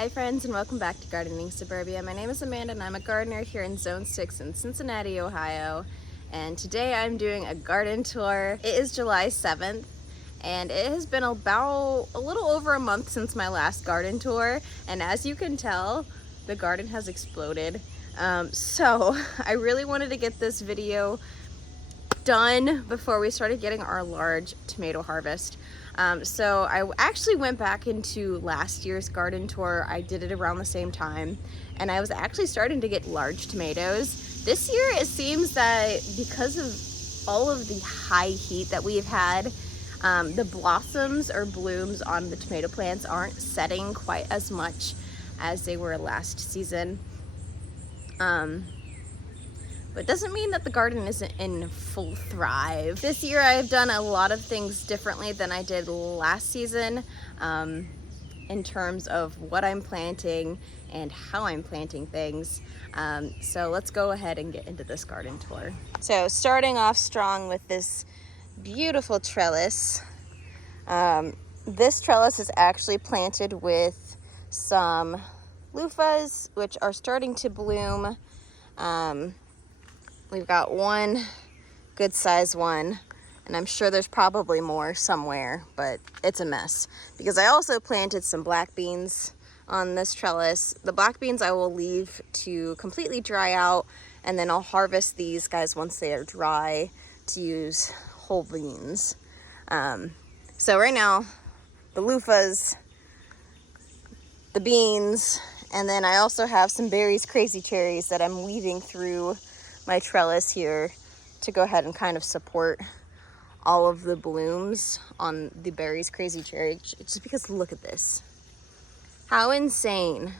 Hi friends, and welcome back to Gardening Suburbia. My name is Amanda and I'm a gardener here in Zone 6 in Cincinnati, Ohio. And today I'm doing a garden tour. It is July 7th and it has been about a little over a month since my last garden tour. And as you can tell, the garden has exploded. So I really wanted to get this video done before we started getting our large tomato harvest. So I actually went back into last year's garden tour. I did it around the same time and I was actually starting to get large tomatoes. This year it seems that because of all of the high heat that we've had, the blossoms or blooms on the tomato plants aren't setting quite as much as they were last season. But it doesn't mean that the garden isn't in full thrive. This year I've done a lot of things differently than I did last season in terms of what I'm planting and how I'm planting things. So let's go ahead and get into this garden tour. So starting off strong with this beautiful trellis. This trellis is actually planted with some loofahs, which are starting to bloom. We've got one good size one, and I'm sure there's probably more somewhere, but it's a mess because I also planted some black beans on this trellis. The black beans I will leave to completely dry out, and then I'll harvest these guys once they are dry to use whole beans. So right now, the loofahs, the beans, and then I also have some berries, crazy cherries that I'm weaving through my trellis here to go ahead and kind of support all of the blooms on the berries, crazy cherry. Just because look at this. How insane.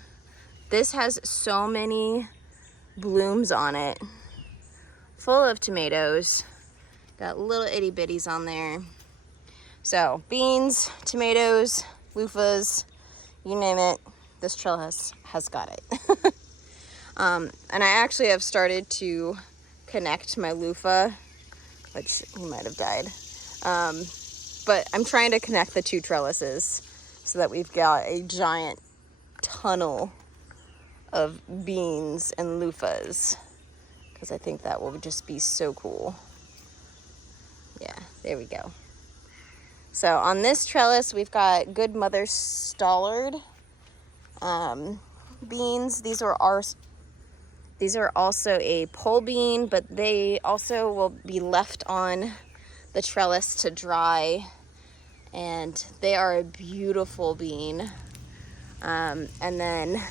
This has so many blooms on it. Full of tomatoes. Got little itty bitties on there. So beans, tomatoes, loofahs, you name it. This trellis has got it. And I actually have started to connect my loofah, which he might have died. But I'm trying to connect the two trellises so that we've got a giant tunnel of beans and loofahs, because I think that will just be so cool. Yeah, there we go. So on this trellis, we've got Good Mother Stallard beans. These are also a pole bean, but they also will be left on the trellis to dry, and they are a beautiful bean. And then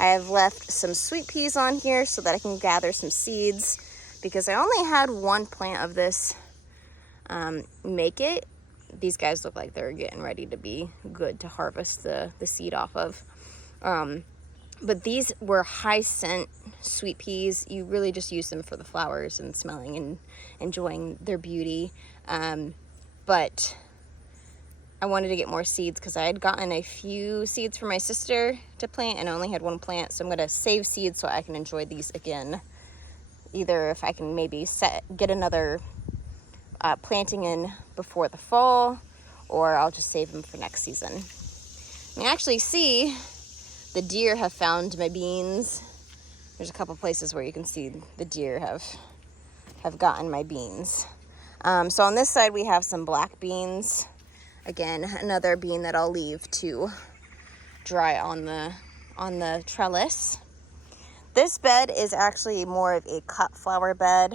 I have left some sweet peas on here so that I can gather some seeds, because I only had one plant of this make it. These guys look like they're getting ready to be good to harvest the seed off of. But these were high scent sweet peas. You really just use them for the flowers and smelling and enjoying their beauty. But I wanted to get more seeds because I had gotten a few seeds for my sister to plant and I only had one plant. So I'm going to save seeds so I can enjoy these again. Either if I can maybe get another planting in before the fall, or I'll just save them for next season. You can actually see the deer have found my beans. There's a couple places where you can see the deer have gotten my beans. So on this side we have some black beans. Again, another bean that I'll leave to dry on the trellis. This bed is actually more of a cut flower bed.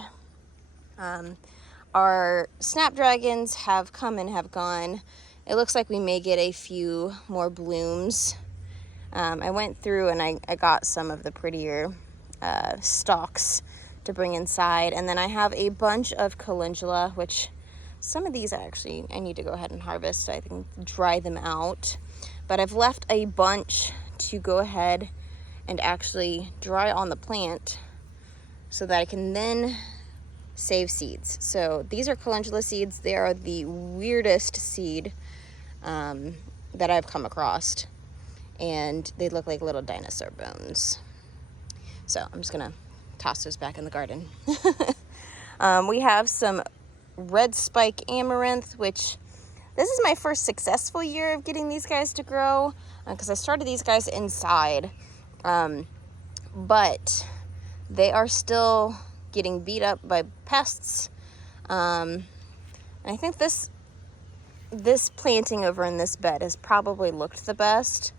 Our snapdragons have come and have gone. It looks like we may get a few more blooms. I went through and I got some of the prettier stalks to bring inside. And then I have a bunch of calendula, which some of these I need to go ahead and harvest so I can dry them out. But I've left a bunch to go ahead and actually dry on the plant so that I can then save seeds. So these are calendula seeds. They are the weirdest seed that I've come across. And they look like little dinosaur bones. So I'm just gonna toss those back in the garden. We have some red spike amaranth, which This is my first successful year of getting these guys to grow, because I started these guys inside, but they are still getting beat up by pests. And I think this planting over in this bed has probably looked the best,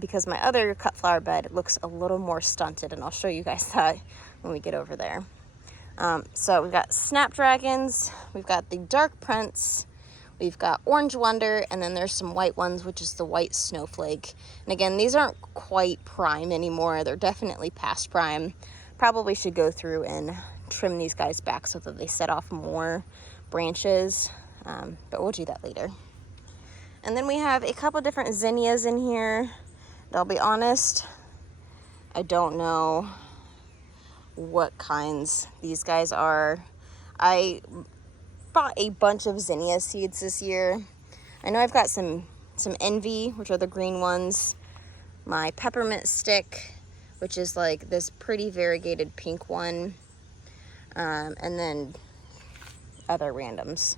because my other cut flower bed looks a little more stunted, and I'll show you guys that when we get over there. So we've got snapdragons, we've got the dark prince, we've got orange wonder, and then there's some white ones, which is the white snowflake. And again, these aren't quite prime anymore. They're definitely past prime. Probably should go through and trim these guys back so that they set off more branches, but we'll do that later. And then we have a couple different zinnias in here. And I'll be honest, I don't know what kinds these guys are. I bought a bunch of zinnia seeds this year. I know I've got some envy, which are the green ones, my peppermint stick, which is like this pretty variegated pink one, and then other randoms.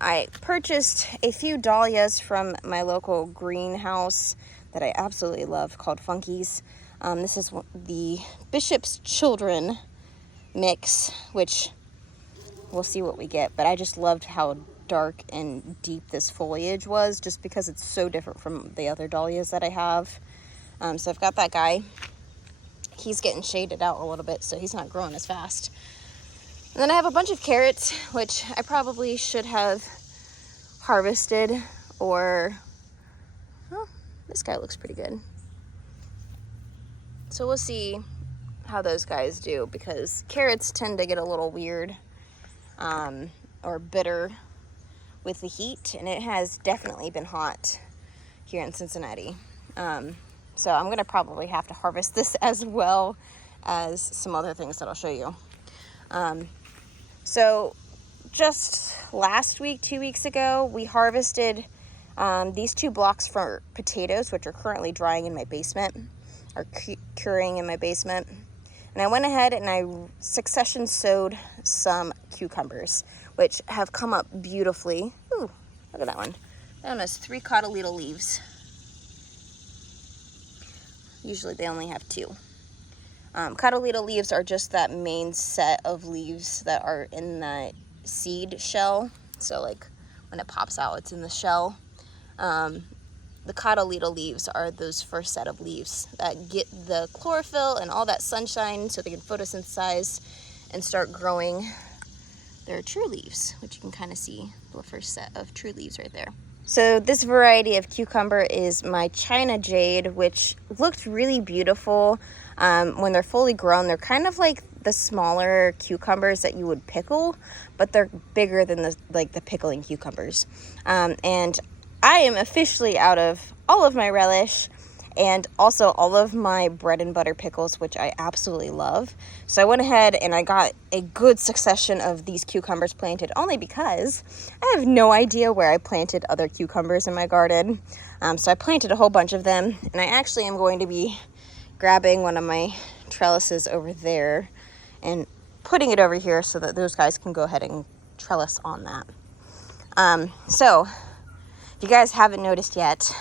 I purchased a few dahlias from my local greenhouse that I absolutely love, called Funkies. This is the Bishop's Children mix, which we'll see what we get, but I just loved how dark and deep this foliage was, just because it's so different from the other dahlias that I have. So I've got that guy. He's getting shaded out a little bit, so he's not growing as fast. And then I have a bunch of carrots, which I probably should have harvested, or, oh, this guy looks pretty good. So we'll see how those guys do, because carrots tend to get a little weird, or bitter with the heat, and it has definitely been hot here in Cincinnati. So I'm gonna probably have to harvest this as well as some other things that I'll show you. So just last week, 2 weeks ago, we harvested these 2 blocks for potatoes, which are currently drying in my basement, or curing in my basement. And I went ahead and I succession sowed some cucumbers, which have come up beautifully. Ooh, look at that one. That one has 3 cotyledon leaves. Usually they only have 2. Cotyledon leaves are just that main set of leaves that are in the seed shell. So like when it pops out, it's in the shell. The cotyledon leaves are those first set of leaves that get the chlorophyll and all that sunshine so they can photosynthesize and start growing their true leaves, which you can kind of see the first set of true leaves right there. So this variety of cucumber is my China Jade, which looked really beautiful when they're fully grown. They're kind of like the smaller cucumbers that you would pickle, but they're bigger than the pickling cucumbers. And I am officially out of all of my relish and also all of my bread and butter pickles, which I absolutely love. So I went ahead and I got a good succession of these cucumbers planted, only because I have no idea where I planted other cucumbers in my garden. So I planted a whole bunch of them, and I actually am going to be grabbing one of my trellises over there and putting it over here so that those guys can go ahead and trellis on that. So if you guys haven't noticed yet,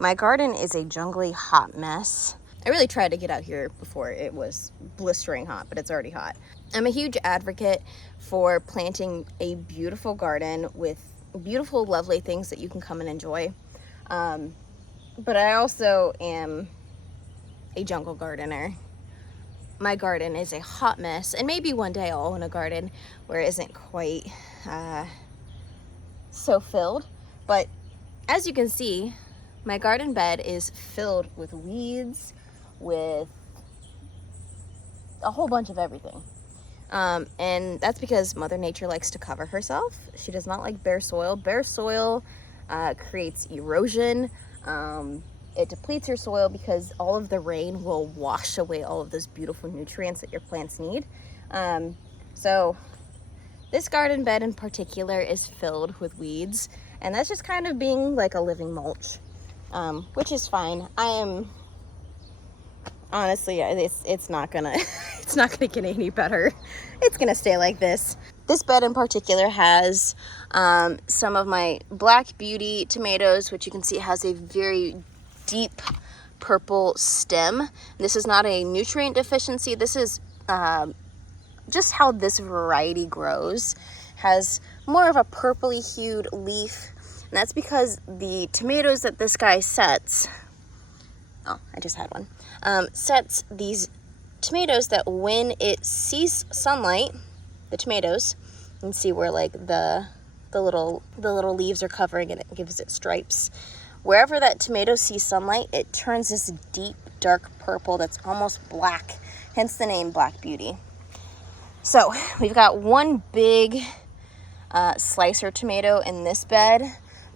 my garden is a jungly hot mess. I really tried to get out here before it was blistering hot, but it's already hot. I'm a huge advocate for planting a beautiful garden with beautiful, lovely things that you can come and enjoy. But I also am a jungle gardener. My garden is a hot mess, and maybe one day I'll own a garden where it isn't quite so filled. But as you can see, my garden bed is filled with weeds, with a whole bunch of everything. And that's because Mother Nature likes to cover herself. She does not like bare soil. Bare soil creates erosion. It depletes your soil because all of the rain will wash away all of those beautiful nutrients that your plants need. So this garden bed in particular is filled with weeds, and that's just kind of being like a living mulch. Which is fine. I am honestly, it's not gonna get any better. It's gonna stay like this. this bed in particular has some of my Black Beauty tomatoes, which you can see has a very deep purple stem. This is not a nutrient deficiency. This is just how this variety grows. Has more of a purpley hued leaf, and that's because the tomatoes that this guy sets, oh, I just had one, sets these tomatoes that when it sees sunlight, the tomatoes, you can see where like the little leaves are covering it, it gives it stripes. Wherever that tomato sees sunlight, it turns this deep dark purple that's almost black, hence the name Black Beauty. So we've got one big slicer tomato in this bed,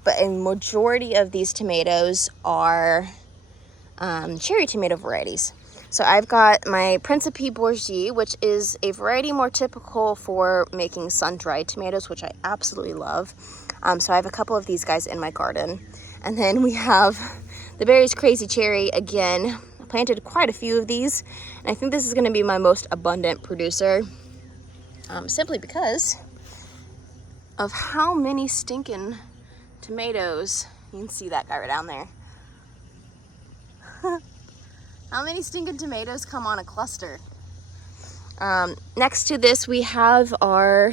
but a majority of these tomatoes are cherry tomato varieties. So I've got my Principe Bourgie, which is a variety more typical for making sun-dried tomatoes, which I absolutely love. So I have a couple of these guys in my garden. And then we have the Berry's Crazy Cherry again. I planted quite a few of these, and I think this is going to be my most abundant producer, simply because of how many stinking tomatoes. You can see that guy right down there. How many stinking tomatoes come on a cluster? Next to this, we have our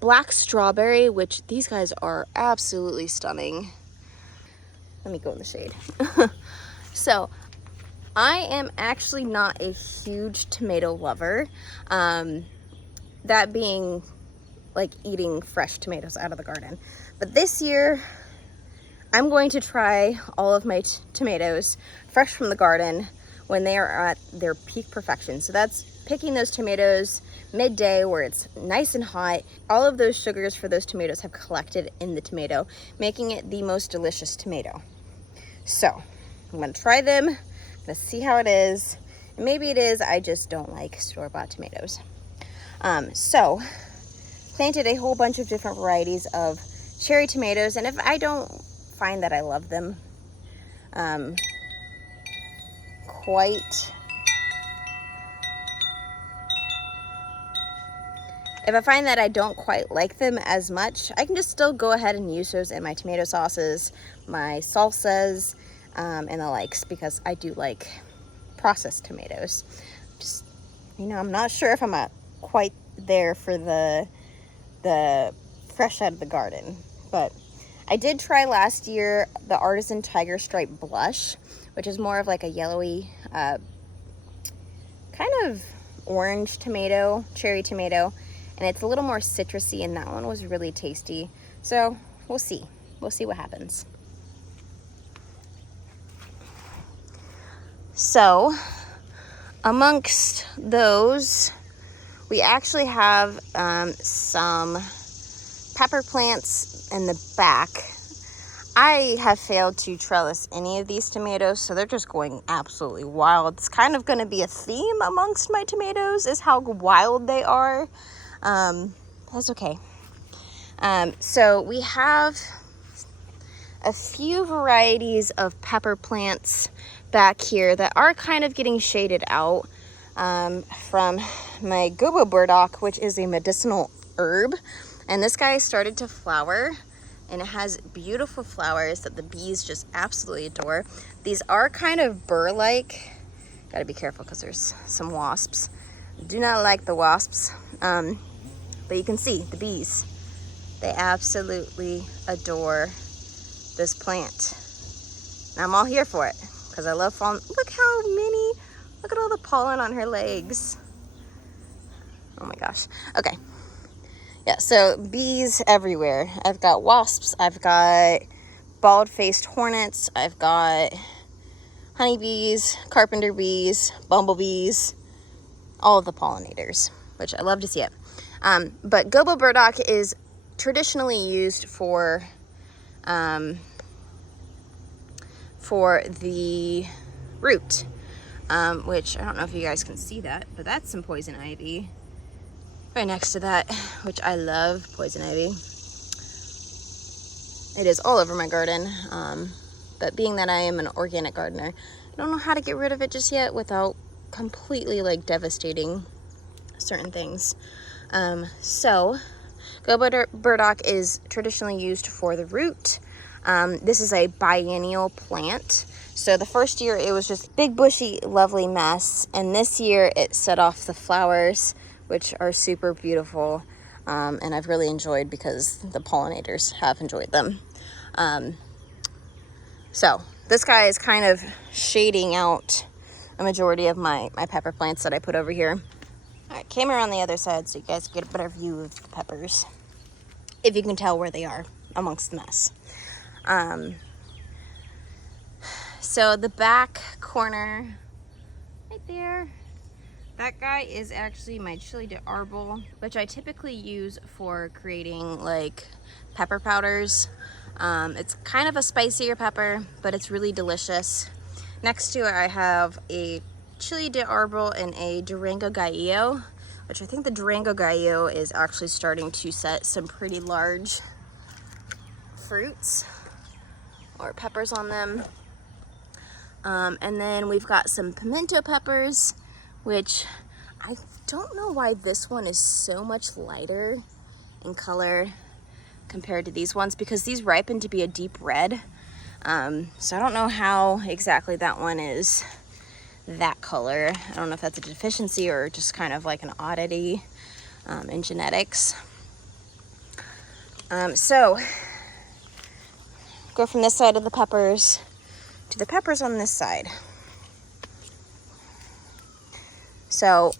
Black Strawberry, which these guys are absolutely stunning. Let me go in the shade. So, I am actually not a huge tomato lover. That being like eating fresh tomatoes out of the garden. But this year, I'm going to try all of my tomatoes fresh from the garden when they are at their peak perfection. So that's picking those tomatoes midday where it's nice and hot. All of those sugars for those tomatoes have collected in the tomato, making it the most delicious tomato. So I'm gonna try them, I'm gonna see how it is. And maybe it is, I just don't like store-bought tomatoes. So planted a whole bunch of different varieties of cherry tomatoes, and if I don't find that I love them if I find that I don't quite like them as much, I can just still go ahead and use those in my tomato sauces, my salsas, and the likes, because I do like processed tomatoes. Just, you know, I'm not sure if I'm quite there for the fresh out of the garden, but I did try last year the Artisan Tiger Stripe Blush, which is more of like a yellowy, kind of orange tomato, cherry tomato, and it's a little more citrusy, and that one was really tasty. So we'll see what happens. So amongst those, we actually have some pepper plants in the back. I have failed to trellis any of these tomatoes, so they're just going absolutely wild. It's kind of going to be a theme amongst my tomatoes, is how wild they are. That's okay. So we have a few varieties of pepper plants back here that are kind of getting shaded out from my gobo burdock, which is a medicinal herb. And this guy started to flower, and it has beautiful flowers that the bees just absolutely adore. These are kind of burr-like. Gotta be careful because there's some wasps. Do not like the wasps. But you can see the bees. They absolutely adore this plant. And I'm all here for it because I love falling. Look how many, look at all the pollen on her legs. Oh my gosh. Okay. Yeah, so bees everywhere. I've got wasps, I've got bald-faced hornets, I've got honeybees, carpenter bees, bumblebees, all of the pollinators, which I love to see it. But gobo burdock is traditionally used for the root, which I don't know if you guys can see that, but that's some poison ivy. Right next to that, which I love poison ivy. It is all over my garden, but being that I am an organic gardener, I don't know how to get rid of it just yet without completely like devastating certain things. So Burdock is traditionally used for the root. This is a biennial plant. So the first year it was just big, bushy, lovely mess. And this year it set off the flowers, which are super beautiful. And I've really enjoyed because the pollinators have enjoyed them. So this guy is kind of shading out a majority of my pepper plants that I put over here. All right, came around the other side so you guys get a better view of the peppers, if you can tell where they are amongst the mess. So the back corner, right there, that guy is actually my chili de arbol, which I typically use for creating like pepper powders. It's kind of a spicier pepper, but it's really delicious. Next to it, I have a chili de arbol and a Durango Gallo, which I think the Durango Gallo is actually starting to set some pretty large fruits or peppers on them. And then we've got some pimento peppers, which I don't know why this one is so much lighter in color compared to these ones, because these ripen to be a deep red. So I don't know how exactly that one is that color. I don't know if that's a deficiency or just kind of like an oddity in genetics. So go from this side of the peppers to the peppers on this side. So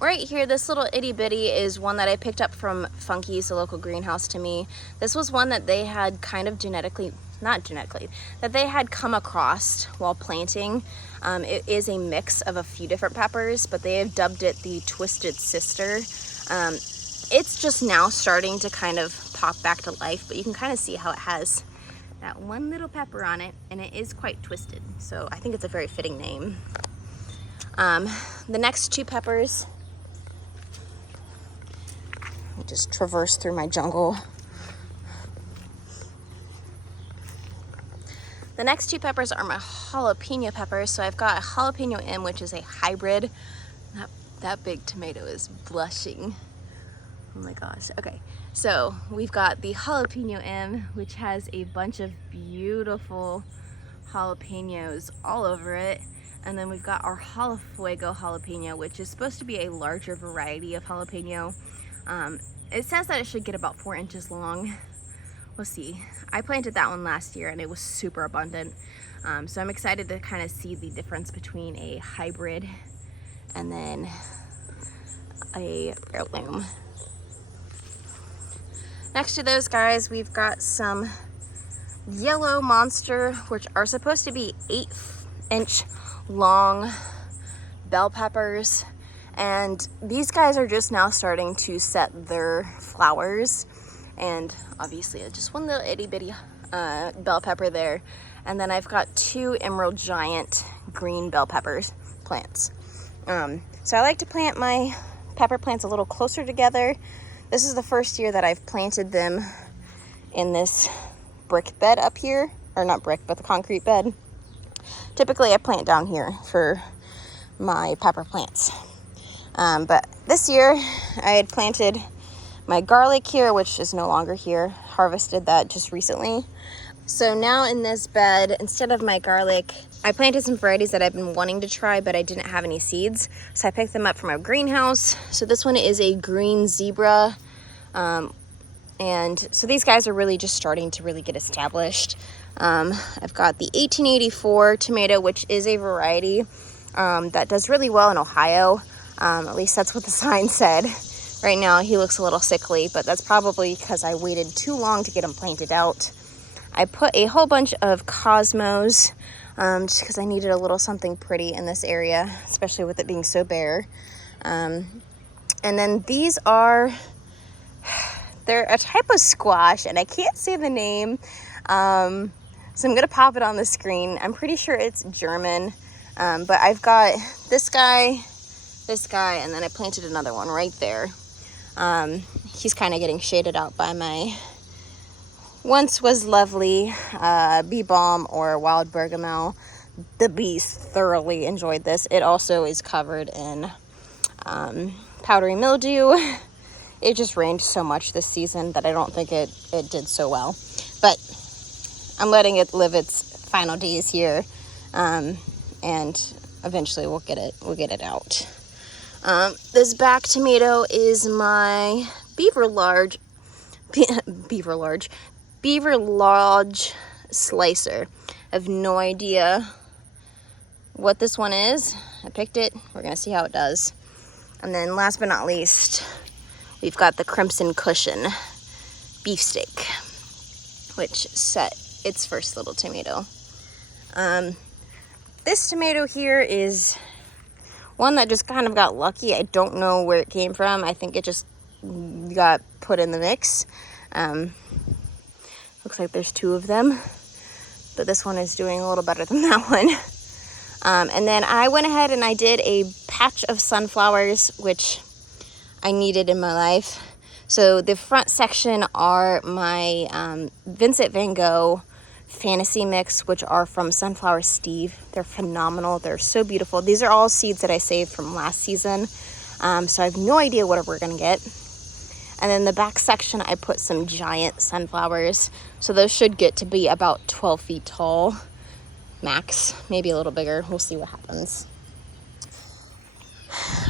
right here, this little itty bitty is one that I picked up from Funky's, the local greenhouse to me. This was one that they had kind of that they had come across while planting. It is a mix of a few different peppers, but they have dubbed it the Twisted Sister. It's just now starting to kind of pop back to life, but you can kind of see how it has that one little pepper on it, and it is quite twisted. So I think it's a very fitting name. The next two peppers, let me just traverse through my jungle. The next two peppers are my jalapeno peppers. So I've got a jalapeno M, which is a hybrid. That big tomato is blushing. Oh my gosh. Okay, so we've got the jalapeno M, which has a bunch of beautiful jalapenos all over it. And then we've got our Jalafuego jalapeno, which is supposed to be a larger variety of jalapeno. It says that it should get about 4 inches long. We'll see. I planted that one last year and it was super abundant. So I'm excited to kind of see the difference between a hybrid and then a heirloom. Next to those guys, we've got some yellow monster, which are supposed to be 8-inch long bell peppers. And these guys are just now starting to set their flowers. And obviously just one little itty bitty bell pepper there. And then I've got 2 emerald giant green bell peppers plants. So I like to plant my pepper plants a little closer together. This is the first year that I've planted them in this brick bed up here, or not brick, but the concrete bed. Typically I plant down here for my pepper plants. But this year I had planted my garlic here, which is no longer here. Harvested that just recently. So now in this bed, instead of my garlic, I planted some varieties that I've been wanting to try, but I didn't have any seeds. So I picked them up from our greenhouse. So this one is a green zebra. And so these guys are really just starting to really get established. I've got the 1884 tomato, which is a variety that does really well in Ohio. At least that's what the sign said. Right now he looks a little sickly, but that's probably because I waited too long to get him planted out. I put a whole bunch of cosmos just because I needed a little something pretty in this area, especially with it being so bare. And then these are, they're a type of squash and I can't say the name. So I'm going to pop it on the screen. I'm pretty sure it's German, but I've got this guy, and then I planted another one right there. He's kind of getting shaded out by my once was lovely bee balm or wild bergamot. The bees thoroughly enjoyed this. It also is covered in powdery mildew it just rained so much this season that I don't think it did so well. But I'm letting it live its final days here, and eventually we'll get it out. This back tomato is my Beaver Lodge slicer. I have no idea what this one is. I picked it. We're gonna see how it does. And then last but not least, we've got the Crimson Cushion beefsteak, which set its first little tomato. This tomato here is one that just kind of got lucky. I don't know where it came from. I think it just got put in the mix. Looks like there's 2 of them, but this one is doing a little better than that one. And then I went ahead and I did a patch of sunflowers, which I needed in my life. So the front section are my Vincent van Gogh Fantasy Mix, which are from Sunflower Steve. They're phenomenal. They're so beautiful. These are all seeds that I saved from last season. So I have no idea what we're gonna get. And then the back section, I put some giant sunflowers. So those should get to be about 12 feet tall. Max, maybe a little bigger. We'll see what happens.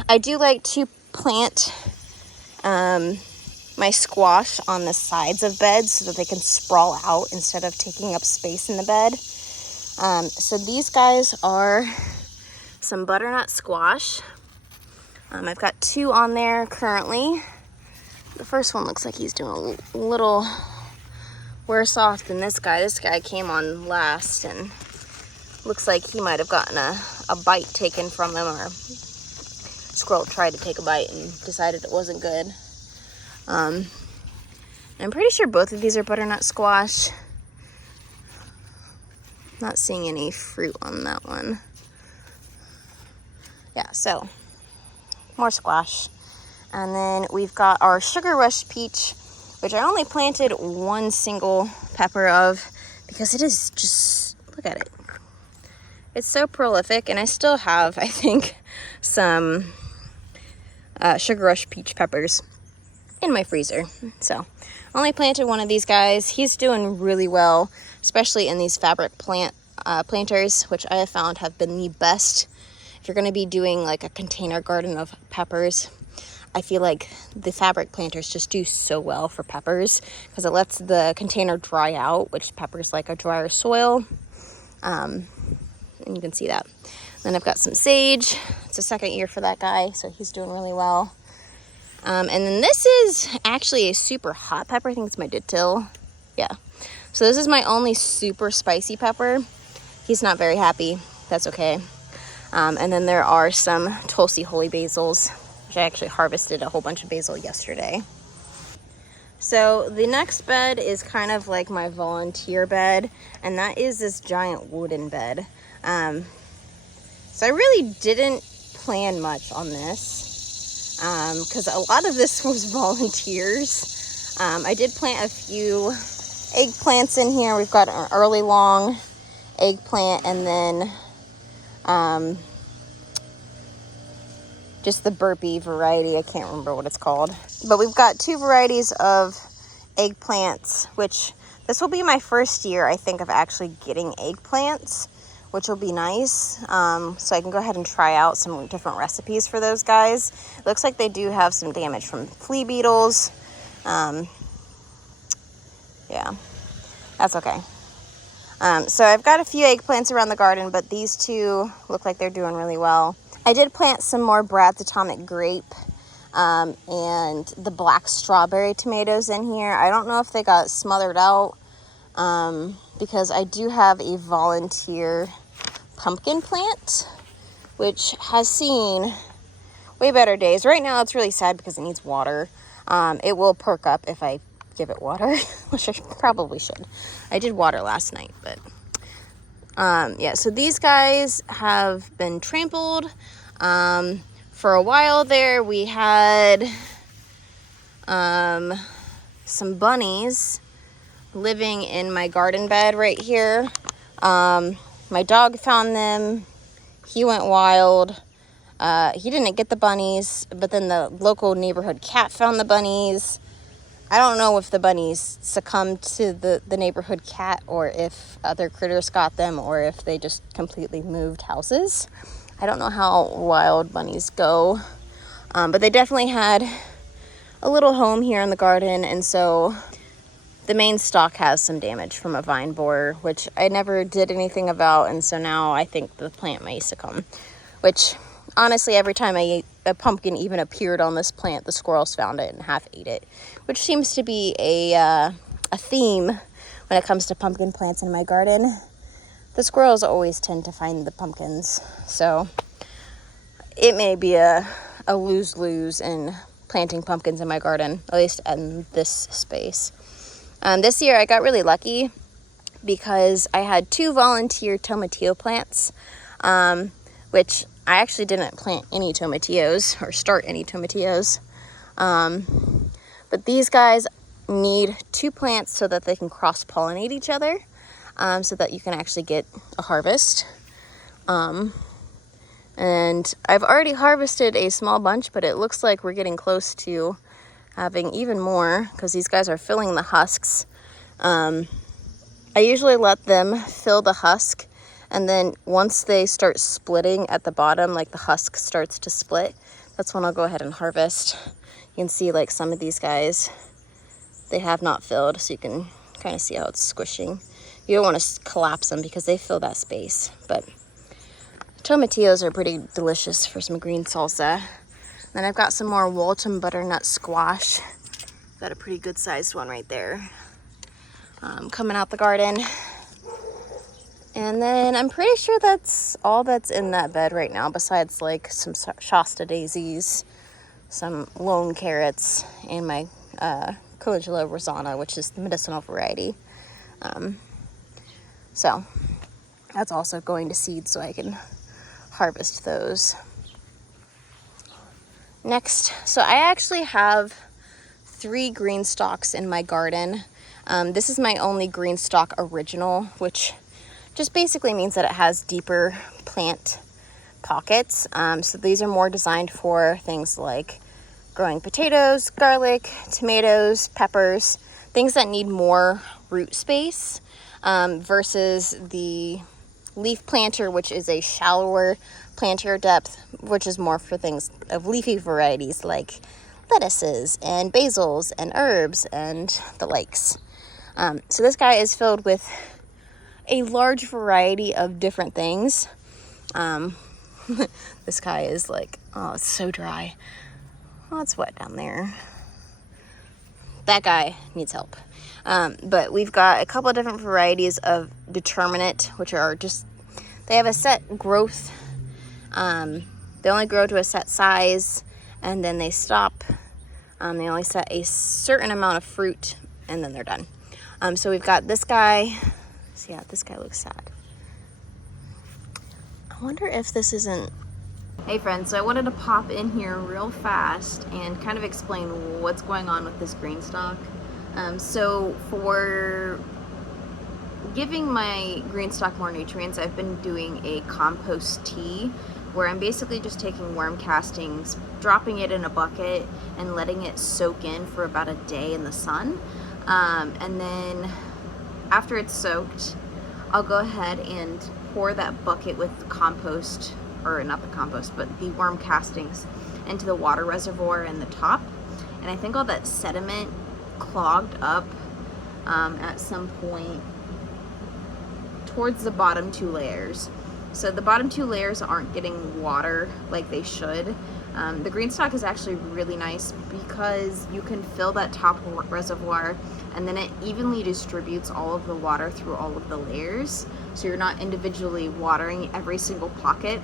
I do like to plant my squash on the sides of beds so that they can sprawl out instead of taking up space in the bed. So these guys are some butternut squash. I've got 2 on there currently. The first one looks like he's doing a little worse off than this guy. This guy came on last and looks like he might have gotten a bite taken from him, or squirrel tried to take a bite and decided it wasn't good. I'm pretty sure both of these are butternut squash. Not seeing any fruit on that one. Yeah, so more squash. And then we've got our Sugar Rush peach, which I only planted 1 single pepper of because it is just, look at it. It's so prolific, and I still have, I think, some Sugar Rush peach peppers in my freezer. So only planted 1 of these guys. He's doing really well, especially in these fabric planters, which I have found have been the best. If you're going to be doing like a container garden of peppers, I feel like the fabric planters just do so well for peppers because it lets the container dry out, which peppers like a drier soil. And you can see that. Then I've got some sage. It's the 2nd year for that guy, so he's doing really well. And then this is actually a super hot pepper. I think it's my ditil. Yeah. So this is my only super spicy pepper. He's not very happy. That's okay. And then there are some Tulsi holy basils, which I actually harvested a whole bunch of basil yesterday. So the next bed is kind of like my volunteer bed, and that is this giant wooden bed. So I really didn't plan much on this because a lot of this was volunteers. I did plant a few eggplants in here. We've got an early long eggplant, and then just the burpee variety. I can't remember what it's called. But we've got 2 varieties of eggplants, which this will be my first year, I think, of actually getting eggplants, which will be nice. So I can go ahead and try out some different recipes for those guys. It looks like they do have some damage from flea beetles. Yeah, that's okay. So I've got a few eggplants around the garden, but these 2 look like they're doing really well. I did plant some more Brad's Atomic Grape and the black strawberry tomatoes in here. I don't know if they got smothered out because I do have a volunteer pumpkin plant, which has seen way better days. Right now it's really sad because it needs water. It will perk up if I give it water, which I probably should. I did water last night, but yeah, so these guys have been trampled. For a while there, we had some bunnies living in my garden bed right here. My dog found them. He went wild. He didn't get the bunnies, but then the local neighborhood cat found the bunnies. I don't know if the bunnies succumbed to the neighborhood cat, or if other critters got them, or if they just completely moved houses. I don't know how wild bunnies go, but they definitely had a little home here in the garden, and so the main stalk has some damage from a vine borer, which I never did anything about, and so now I think the plant may succumb, which honestly, every time a pumpkin even appeared on this plant, the squirrels found it and half ate it, which seems to be a theme when it comes to pumpkin plants in my garden. The squirrels always tend to find the pumpkins, so it may be a lose-lose in planting pumpkins in my garden, at least in this space. This year I got really lucky because I had 2 volunteer tomatillo plants, which I actually didn't plant any tomatillos or start any tomatillos. But these guys need 2 plants so that they can cross-pollinate each other, so that you can actually get a harvest. And I've already harvested a small bunch, but it looks like we're getting close to having even more because these guys are filling the husks. I usually let them fill the husk, and then once they start splitting at the bottom, like the husk starts to split, that's when I'll go ahead and harvest. You can see like some of these guys, they have not filled, so you can kind of see how it's squishing. You don't want to collapse them because they fill that space, but tomatillos are pretty delicious for some green salsa. Then I've got some more Walton butternut squash. Got a pretty good sized one right there, coming out the garden. And then I'm pretty sure that's all that's in that bed right now, besides like some Shasta daisies, some lone carrots, and my Calendula rosana, which is the medicinal variety. So that's also going to seed so I can harvest those. Next, so I actually have 3 Greenstalks in my garden. This is my only Greenstalk original, which just basically means that it has deeper plant pockets. So these are more designed for things like growing potatoes, garlic, tomatoes, peppers, things that need more root space, versus the leaf planter, which is a shallower planter depth, which is more for things of leafy varieties like lettuces and basils and herbs and the likes. So this guy is filled with a large variety of different things. This guy is like, oh, it's so dry. Oh, it's wet down there. That guy needs help. But we've got a couple of different varieties of determinate, which are just, they have a set growth. They only grow to a set size, and then they stop. They only set a certain amount of fruit, and then they're done. So we've got this guy. So yeah, this guy looks sad. I wonder if this isn't... Hey friends, so I wanted to pop in here real fast and kind of explain what's going on with this Greenstalk. So for giving my Greenstalk more nutrients, I've been doing a compost tea where I'm basically just taking worm castings, dropping it in a bucket, and letting it soak in for about a day in the sun. And then after it's soaked, I'll go ahead and pour that bucket with the compost, or not the compost, but the worm castings into the water reservoir in the top. And I think all that sediment clogged up at some point towards the bottom 2 layers. So the bottom 2 layers aren't getting water like they should. The Greenstalk is actually really nice because you can fill that top reservoir, and then it evenly distributes all of the water through all of the layers. So you're not individually watering every single pocket.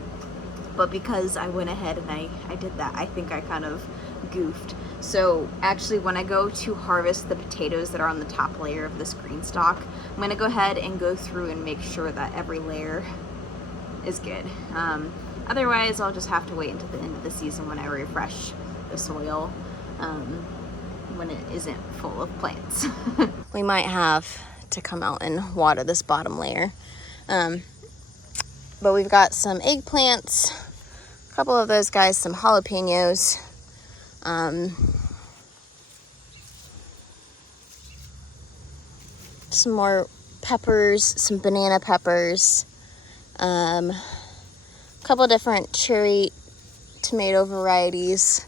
But because I went ahead and I did that, I think I kind of goofed. So actually when I go to harvest the potatoes that are on the top layer of this Greenstalk, I'm gonna go ahead and go through and make sure that every layer is good. Otherwise, I'll just have to wait until the end of the season when I refresh the soil, when it isn't full of plants. We might have to come out and water this bottom layer. But we've got some eggplants, A couple of those guys, some jalapenos. Some more peppers, some banana peppers. A couple different cherry tomato varieties,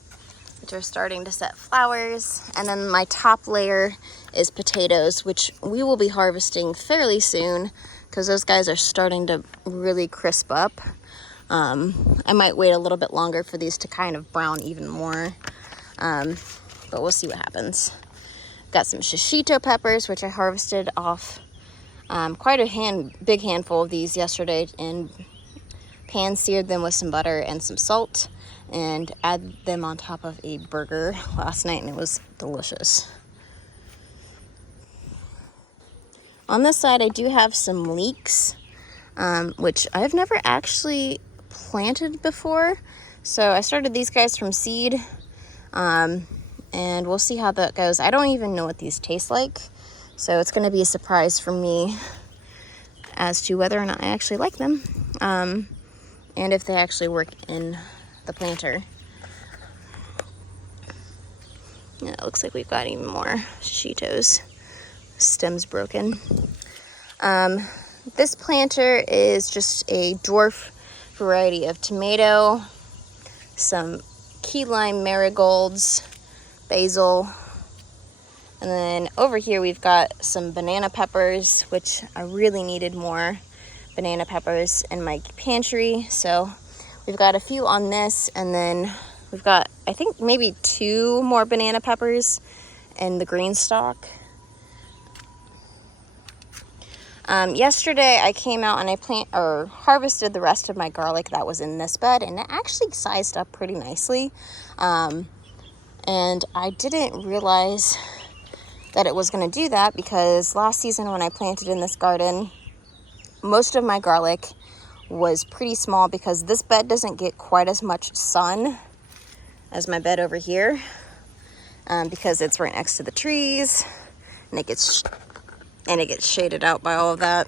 which are starting to set flowers. And then my top layer is potatoes, which we will be harvesting fairly soon because those guys are starting to really crisp up. I might wait a little bit longer for these to kind of brown even more, but we'll see what happens. Got some shishito peppers, which I harvested off quite a big handful of these yesterday, and pan seared them with some butter and some salt and add them on top of a burger last night, and it was delicious. On this side, I do have some leeks, which I've never actually planted before. So I started these guys from seed, and we'll see how that goes. I don't even know what these taste like, so it's going to be a surprise for me as to whether or not I actually like them, and if they actually work in the planter. Yeah, it looks like we've got even more shishitos. Stem's broken. This planter is just a dwarf variety of tomato, some key lime marigolds, basil, and then over here we've got some banana peppers, which I really needed more banana peppers in my pantry. So we've got a few on this, and then we've got, I think, maybe 2 more banana peppers in the Greenstalk. Yesterday I came out and I harvested the rest of my garlic that was in this bed, and it actually sized up pretty nicely. And I didn't realize that it was going to do that because last season when I planted in this garden, most of my garlic was pretty small because this bed doesn't get quite as much sun as my bed over here, because it's right next to the trees, and it gets shaded out by all of that.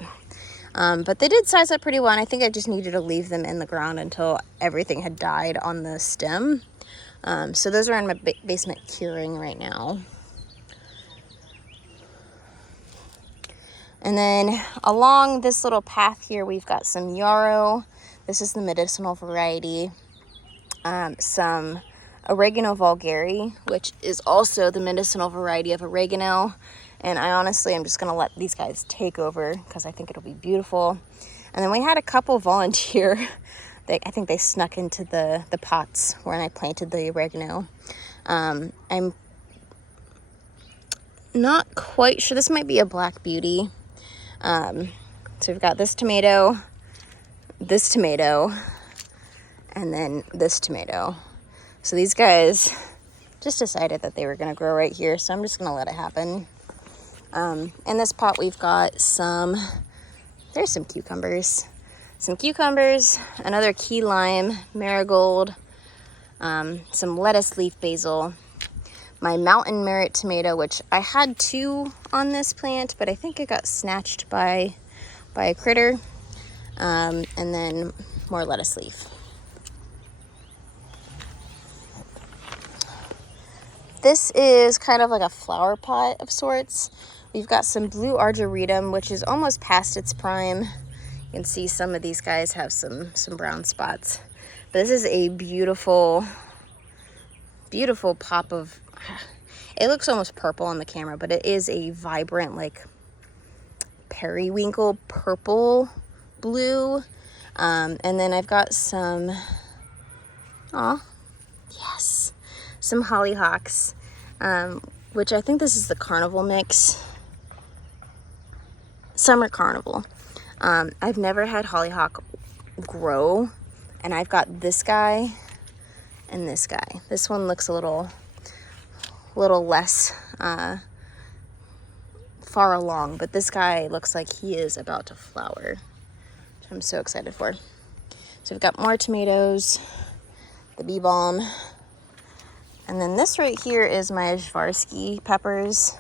But they did size up pretty well, and I think I just needed to leave them in the ground until everything had died on the stem. So those are in my basement curing right now. And then along this little path here, we've got some yarrow. This is the medicinal variety. Some oregano vulgare, which is also the medicinal variety of oregano. And I honestly am just going to let these guys take over because I think it'll be beautiful. And then we had a couple volunteer. I think they snuck into the pots when I planted the oregano. I'm not quite sure. This might be a black beauty. So we've got this tomato, and then this tomato. So these guys just decided that they were going to grow right here, so I'm just going to let it happen. In this pot we've got there's some cucumbers, another key lime, marigold, some lettuce leaf basil, my mountain merit tomato, which I had 2 on this plant, but I think it got snatched by a critter, and then more lettuce leaf. This is kind of like a flower pot of sorts. We've got some blue argyritum, which is almost past its prime. You can see some of these guys have some brown spots. But this is a beautiful, beautiful pop of, it looks almost purple on the camera, but it is a vibrant, like, periwinkle purple blue. And then I've got some, some hollyhocks, which I think this is the carnival mix. Summer carnival. I've never had hollyhock grow, and I've got this guy and this guy. This one looks a little less far along, but this guy looks like he is about to flower, which I'm so excited for. So we've got more tomatoes, the bee balm, and then this right here is my Zvarsky peppers.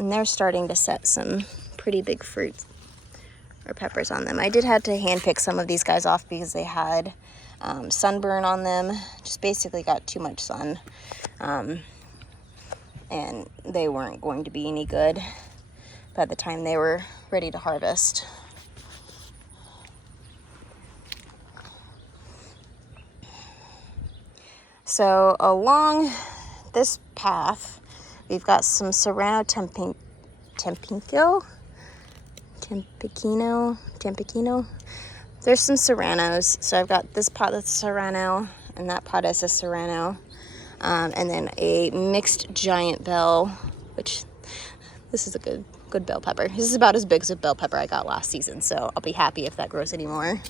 And they're starting to set some pretty big fruit or peppers on them. I did have to hand pick some of these guys off because they had sunburn on them. Just basically got too much sun. And they weren't going to be any good by the time they were ready to harvest. So along this path, we've got some Serrano Tempekino. There's some Serranos. So I've got this pot that's Serrano, and that pot is a Serrano. And then a mixed giant bell, which this is a good bell pepper. This is about as big as a bell pepper I got last season, so I'll be happy if that grows anymore.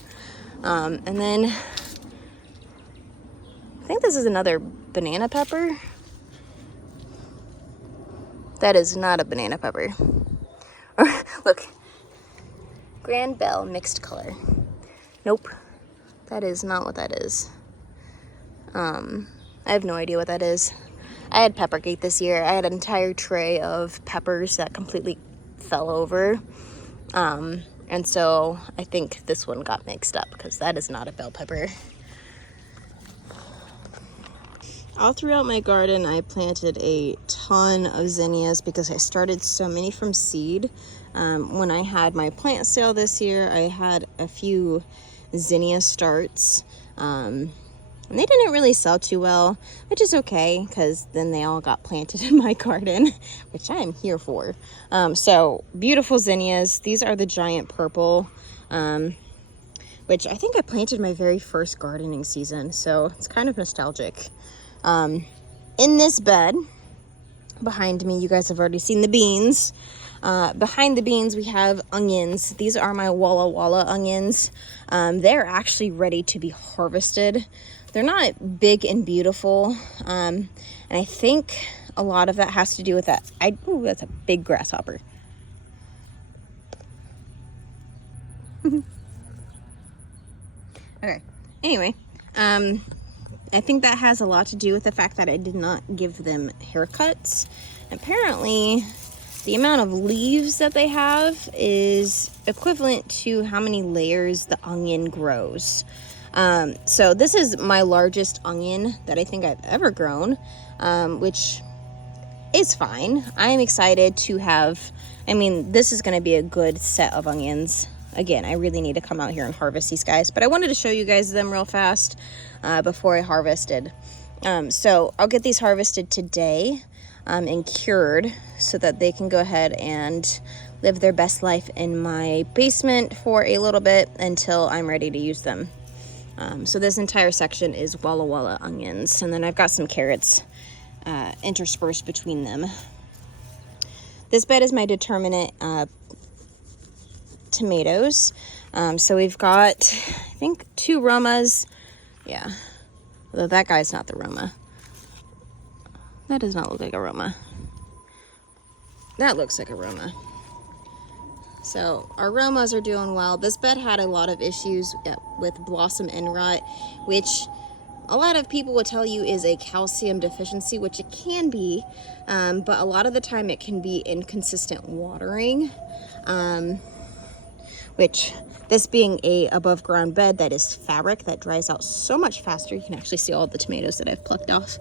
And then I think this is another banana pepper. That is not a banana pepper. Look, Grand Bell mixed color. Nope, that is not what that is. I have no idea what that is. I had Peppergate this year. I had an entire tray of peppers that completely fell over. And so I think this one got mixed up because that is not a bell pepper. All throughout my garden, I planted a ton of zinnias because I started so many from seed. When I had my plant sale this year, I had a few zinnia starts. And they didn't really sell too well, which is okay because then they all got planted in my garden, which I am here for. So beautiful zinnias. These are the giant purple, which I think I planted my very first gardening season. So it's kind of nostalgic. In this bed behind me, you guys have already seen the beans. Behind the beans, we have onions. These are my Walla Walla onions. They're actually ready to be harvested. They're not big and beautiful. And I think a lot of that has to do with that. Ooh, that's a big grasshopper. Okay. Anyway, I think that has a lot to do with the fact that I did not give them haircuts. Apparently, the amount of leaves that they have is equivalent to how many layers the onion grows. So this is my largest onion that I think I've ever grown, which is fine. I am excited to have, this is going to be a good set of onions. Again, I really need to come out here and harvest these guys, but I wanted to show you guys them real fast before I harvested. So I'll get these harvested today and cured so that they can go ahead and live their best life in my basement for a little bit until I'm ready to use them. So this entire section is Walla Walla onions, and then I've got some carrots interspersed between them. This bed is my determinate tomatoes. So we've got, I think, 2 Romas. Yeah, although that guy's not the Roma. That does not look like a Roma. That looks like a Roma. So our Romas are doing well. This bed had a lot of issues with blossom end rot, which a lot of people would tell you is a calcium deficiency, which it can be, but a lot of the time it can be inconsistent watering, which this being a above ground bed that is fabric that dries out so much faster. You can actually see all the tomatoes that I've plucked off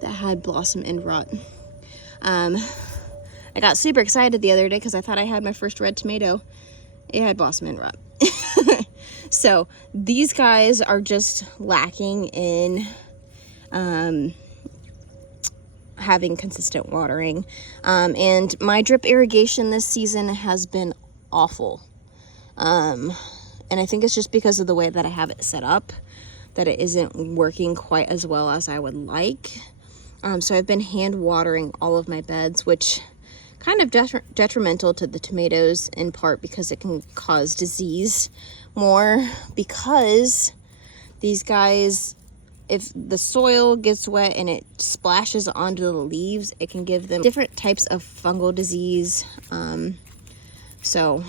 that had blossom end rot. I got super excited the other day because I thought I had my first red tomato. It had blossom end rot. So these guys are just lacking in having consistent watering. And my drip irrigation this season has been awful. And I think it's just because of the way that I have it set up that it isn't working quite as well as I would like. So I've been hand watering all of my beds, which kind of detrimental to the tomatoes in part because it can cause disease more, because these guys, if the soil gets wet and it splashes onto the leaves, it can give them different types of fungal disease. So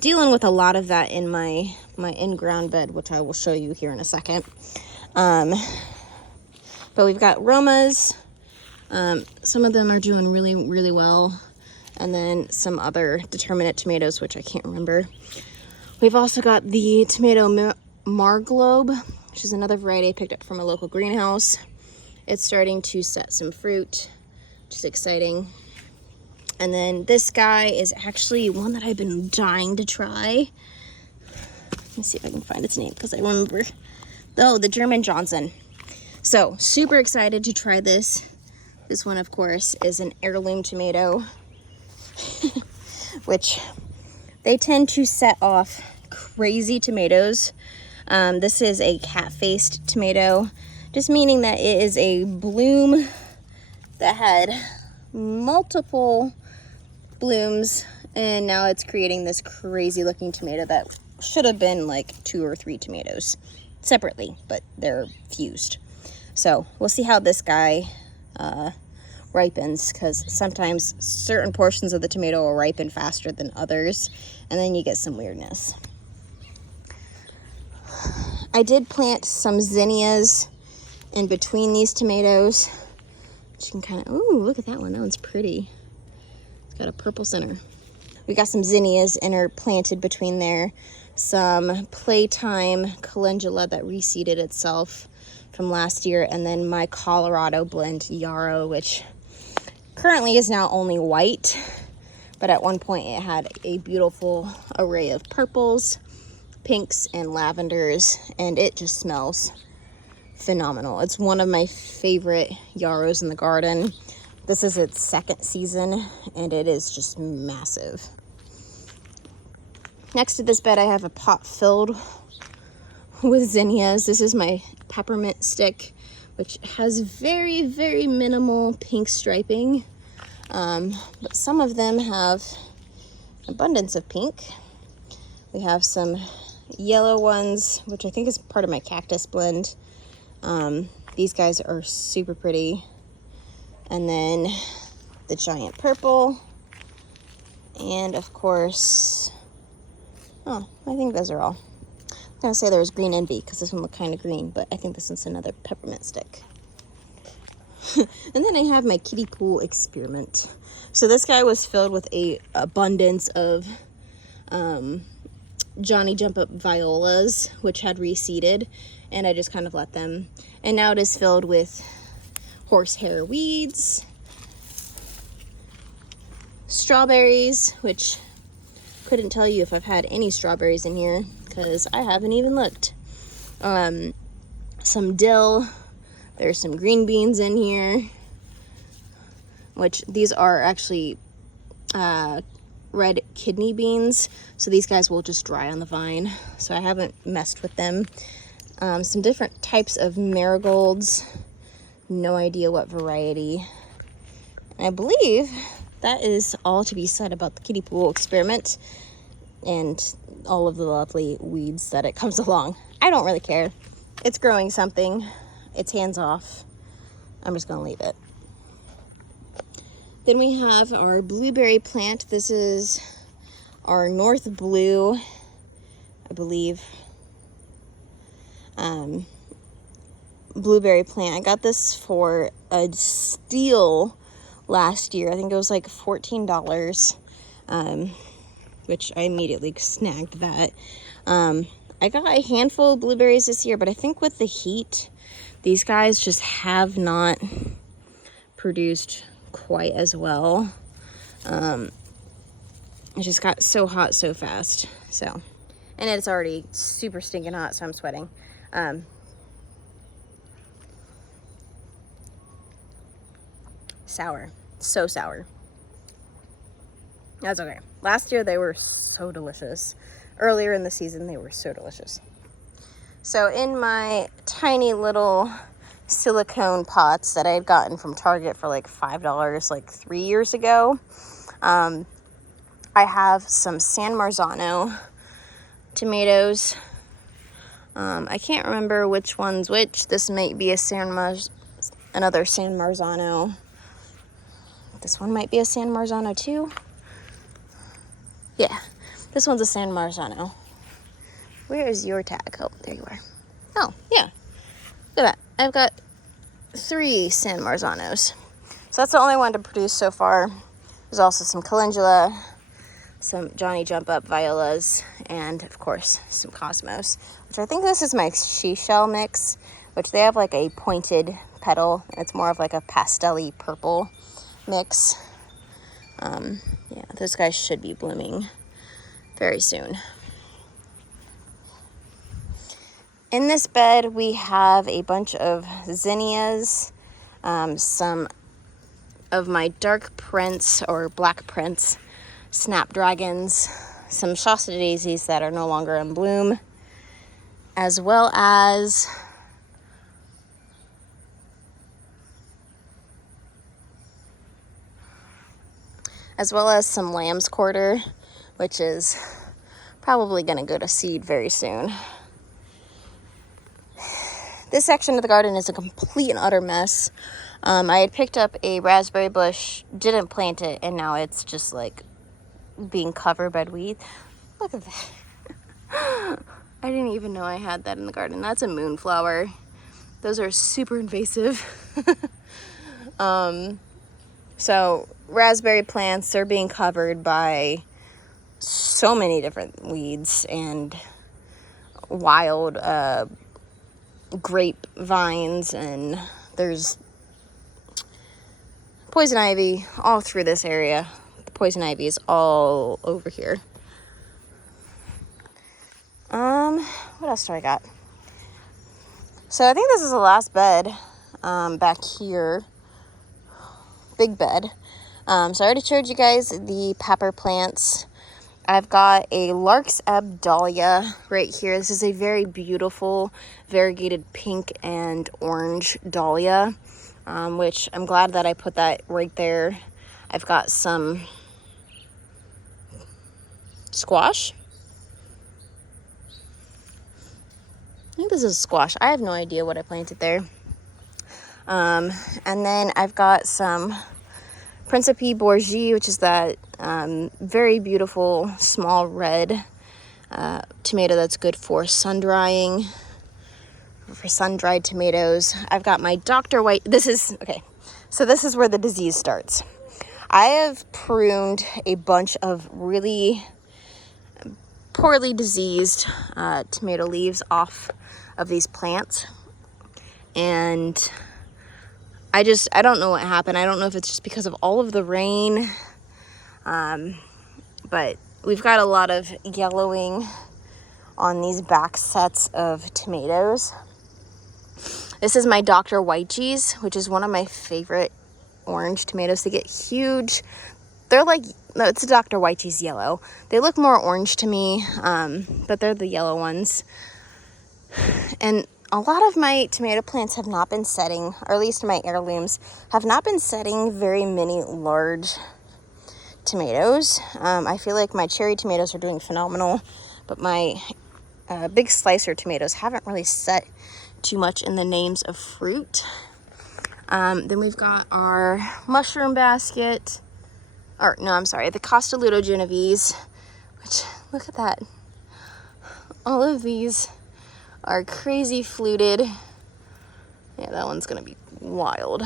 dealing with a lot of that in my in-ground bed, which I will show you here in a second. But we've got Romas. Some of them are doing really, really well. and then some other determinate tomatoes, which I can't remember. We've also got the tomato Marglobe, which is another variety I picked up from a local greenhouse. It's starting to set some fruit, which is exciting. And then this guy is actually one that I've been dying to try. Let me see if I can find its name because I remember. Oh, the German Johnson. So super excited to try this. This one, of course, is an heirloom tomato, which they tend to set off crazy tomatoes. This is a cat-faced tomato, just meaning that it is a bloom that had multiple blooms, and now it's creating this crazy looking tomato that should have been like 2 or 3 tomatoes separately, but they're fused. So we'll see how this guy ripens, because sometimes certain portions of the tomato will ripen faster than others, and then you get some weirdness. I did plant some zinnias in between these tomatoes, which you can kind of, ooh, look at that one. That one's pretty. It's got a purple center. We got some zinnias interplanted between there. Some playtime calendula that reseeded itself from last year, and then my Colorado blend yarrow, which currently is now only white, but at one point it had a beautiful array of purples, pinks, and lavenders, and it just smells phenomenal. It's one of my favorite yarrows in the garden. This is its 2nd season, and it is just massive. Next to this bed, I have a pot filled with zinnias. This is my peppermint stick, which has very, very minimal pink striping. But some of them have abundance of pink. We have some yellow ones, which I think is part of my cactus blend. These guys are super pretty. And then the giant purple. And of course, oh, I think those are all. I'm gonna say there was green envy because this one looked kind of green, but I think this one's another peppermint stick. And then I have my kiddie pool experiment. So this guy was filled with a abundance of Johnny Jump Up violas, which had reseeded, and I just kind of let them. And now it is filled with horsehair weeds, strawberries, which couldn't tell you if I've had any strawberries in here because I haven't even looked. Some dill. There's some green beans in here, which these are actually red kidney beans, so these guys will just dry on the vine, so I haven't messed with them. Some different types of marigolds, no idea what variety. And I believe that is all to be said about the kiddie pool experiment and all of the lovely weeds that it comes along. I don't really care. It's growing something. It's hands off. I'm just gonna leave it. Then we have our blueberry plant. This is our North Blue, I believe, blueberry plant. I got this for a steal last year. I think it was like $14, which I immediately snagged that. I got a handful of blueberries this year, but I think with the heat, these guys just have not produced quite as well. It just got so hot so fast. So, and it's already super stinking hot, so I'm sweating. Sour, so sour. That's okay. Last year they were so delicious. Earlier in the season they were so delicious. So in my tiny little silicone pots that I had gotten from Target for like $5 like 3 years ago, I have some San Marzano tomatoes. I can't remember which one's which. This might be another San Marzano. This one might be a San Marzano too. Yeah, this one's a San Marzano. Where is your tag? Oh, there you are. Oh, yeah. Look at that. I've got 3 San Marzanos. So that's the only one to produce so far. There's also some calendula, some Johnny Jump Up violas, and of course some cosmos, which I think this is my seashell mix, which they have like a pointed petal, and it's more of like a pastel-y purple mix. Yeah, those guys should be blooming very soon. In this bed, we have a bunch of zinnias, some of my dark prince or black prince snapdragons, some Shasta daisies that are no longer in bloom, as well as some lamb's quarter, which is probably going to go to seed very soon. This section of the garden is a complete and utter mess. I had picked up a raspberry bush, didn't plant it, and now it's just like being covered by weeds. Look at that. I didn't even know I had that in the garden. That's a moonflower. Those are super invasive. So raspberry plants are being covered by so many different weeds and wild grape vines, and there's poison ivy all through this area. The poison ivy is all over here. What else do I got? So I think this is the last bed back here. Big bed. So I already showed you guys the pepper plants. I've got a Lark's Ebb dahlia right here. This is a very beautiful variegated pink and orange dahlia, which I'm glad that I put that right there. I've got some squash. I think this is squash. I have no idea what I planted there. And then I've got some Principe Bourgie, which is that very beautiful small red tomato that's good for sun drying, for sun-dried tomatoes. I've got my Dr. White. This is where the disease starts. I have pruned a bunch of really poorly diseased tomato leaves off of these plants, and I don't know what happened. I don't know if it's just because of all of the rain, but we've got a lot of yellowing on these back sets of tomatoes. This is my Dr. Whitecheese, which is one of my favorite orange tomatoes. They get huge. They're like, no, it's a Dr. Whitecheese yellow. They look more orange to me, but they're the yellow ones. And a lot of my tomato plants have not been setting, or at least my heirlooms have not been setting very many large tomatoes. I feel like my cherry tomatoes are doing phenomenal, but my big slicer tomatoes haven't really set too much in the names of fruit. Then we've got our mushroom basket, the Costaludo Genovese, which, look at that. All of these are crazy fluted. Yeah, that one's gonna be wild.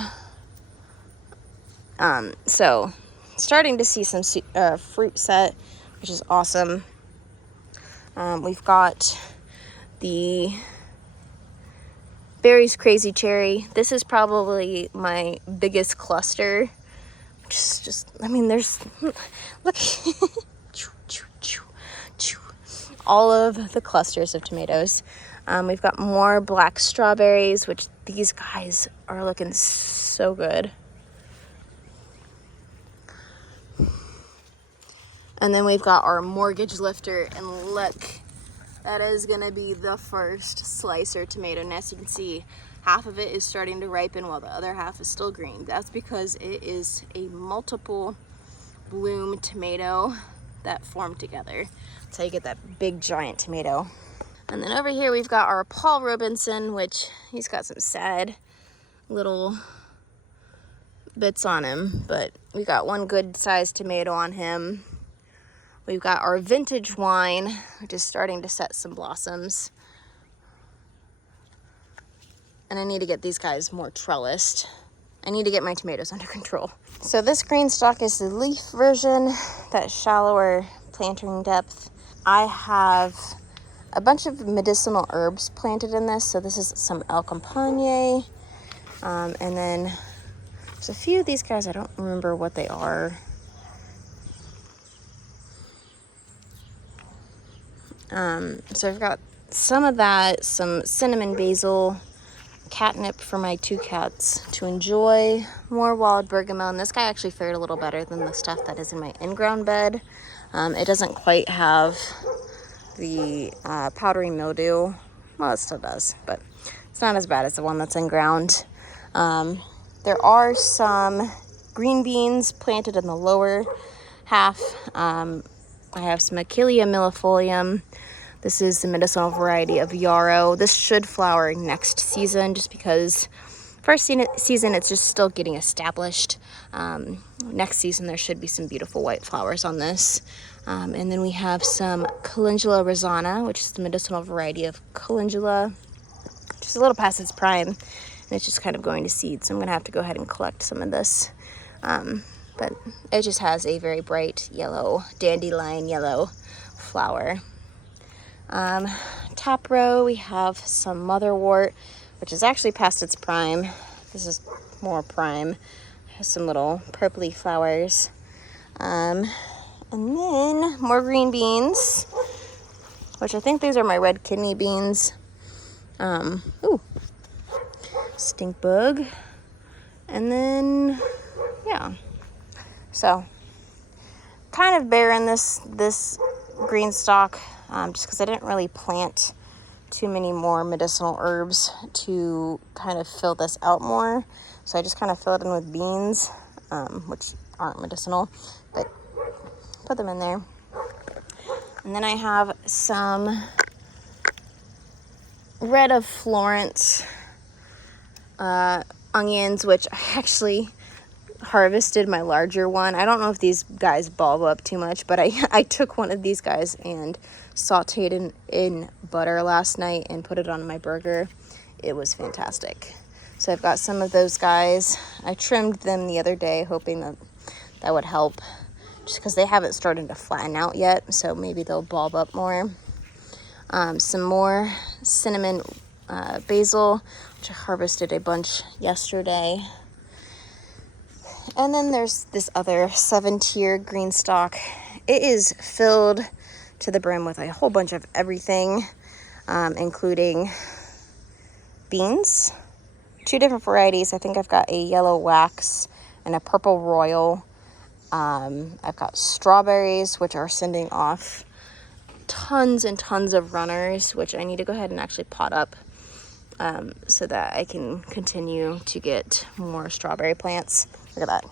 So starting to see some fruit set, which is awesome. We've got the Berry's Crazy Cherry. This is probably my biggest cluster. Just I mean, there's, look, all of the clusters of tomatoes. We've got more black strawberries, which these guys are looking so good. And then we've got our mortgage lifter, and look, that is gonna be the first slicer tomato. And as you can see, half of it is starting to ripen while the other half is still green. That's because it is a multiple bloom tomato that formed together. That's how you get that big giant tomato. And then over here we've got our Paul Robinson, which he's got some sad little bits on him, but we got one good sized tomato on him. We've got our vintage wine, which is starting to set some blossoms. And I need to get these guys more trellised I need to get my tomatoes under control. So this Greenstalk is the leaf version, that shallower planting depth. I have a bunch of medicinal herbs planted in this. So this is some El Campane. And then there's a few of these guys, I don't remember what they are. So I've got some of that, some cinnamon basil, catnip for my 2 cats to enjoy, more wild bergamot. This guy actually fared a little better than the stuff that is in my in-ground bed. It doesn't quite have the powdery mildew. Well, it still does, but it's not as bad as the one that's in ground. There are some green beans planted in the lower half. I have some Achillea millefolium. This is the medicinal variety of yarrow. This should flower next season just because first season it's just still getting established. Next season there should be some beautiful white flowers on this. And then we have some Calendula rosana, which is the medicinal variety of calendula, which is a little past its prime, and it's just kind of going to seed. So I'm gonna have to go ahead and collect some of this. But it just has a very bright yellow, dandelion yellow flower. Top row, we have some motherwort, which is actually past its prime. This is more prime. It has some little purpley flowers. And then more green beans, which I think these are my red kidney beans. Ooh, stink bug. And then, yeah. So, kind of barren this Greenstalk, just because I didn't really plant too many more medicinal herbs to kind of fill this out more. So I just kind of fill it in with beans, which aren't medicinal, but put them in there. And then I have some red of Florence onions, which I actually harvested my larger one. I don't know if these guys bulb up too much, but I took one of these guys and sauteed in butter last night and put it on my burger. It was fantastic. So I've got some of those guys. I trimmed them the other day hoping that would help, just because they haven't started to flatten out yet, so maybe they'll bulb up more. Some more cinnamon basil, which I harvested a bunch yesterday. And then there's this other 7-tier Greenstalk. It is filled to the brim with a whole bunch of everything, including beans, 2 different varieties. I think I've got a yellow wax and a purple royal. I've got strawberries, which are sending off tons and tons of runners, which I need to go ahead and actually pot up so that I can continue to get more strawberry plants. Look at that.